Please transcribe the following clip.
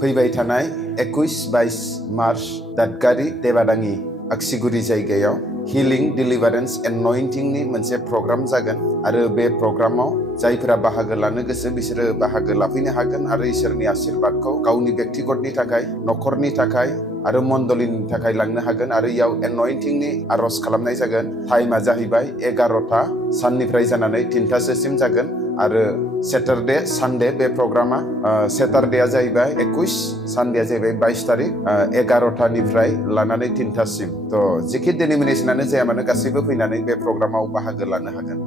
फैबाय थानाय 21-22 मार्च दादगारि देबादाङि आक्सिगुरि जायगायाव हिलिं डिलिभारेन्स एन'इन्टिंनि मोनसे प्रग्राम जागोन आरो बे प्रग्रामाव जायफोरा बाहागो लानो गोसो बिसोरो बाहागो लाफैनो हागोन आरो इसोरनि आशीर्बादखौ गावनि व्यक्तिगतनि थाखाय न'खरनि थाखाय आरो मण्डलीनि थाखाय लांनो हागोन आरो इयाव एन'इन्टिंनि आरज खालामनाय जागोन। टाइमा जाहैबाय 11टा साननिफ्राय जानानै 3टासोसिम जागोन आरो सेटारडे सानडे बे प्रग्रामा सेटारडेआ जाहैबाय 21 सानडेआ जाहैबाय 22 तारिख 11टानिफ्राय लानानै 3टासिम। थ' जेखि डिनोमिनेसनानो जाया मानो गासैबो फैनानै बे प्रग्रामाव बाहागो लानो हागोन।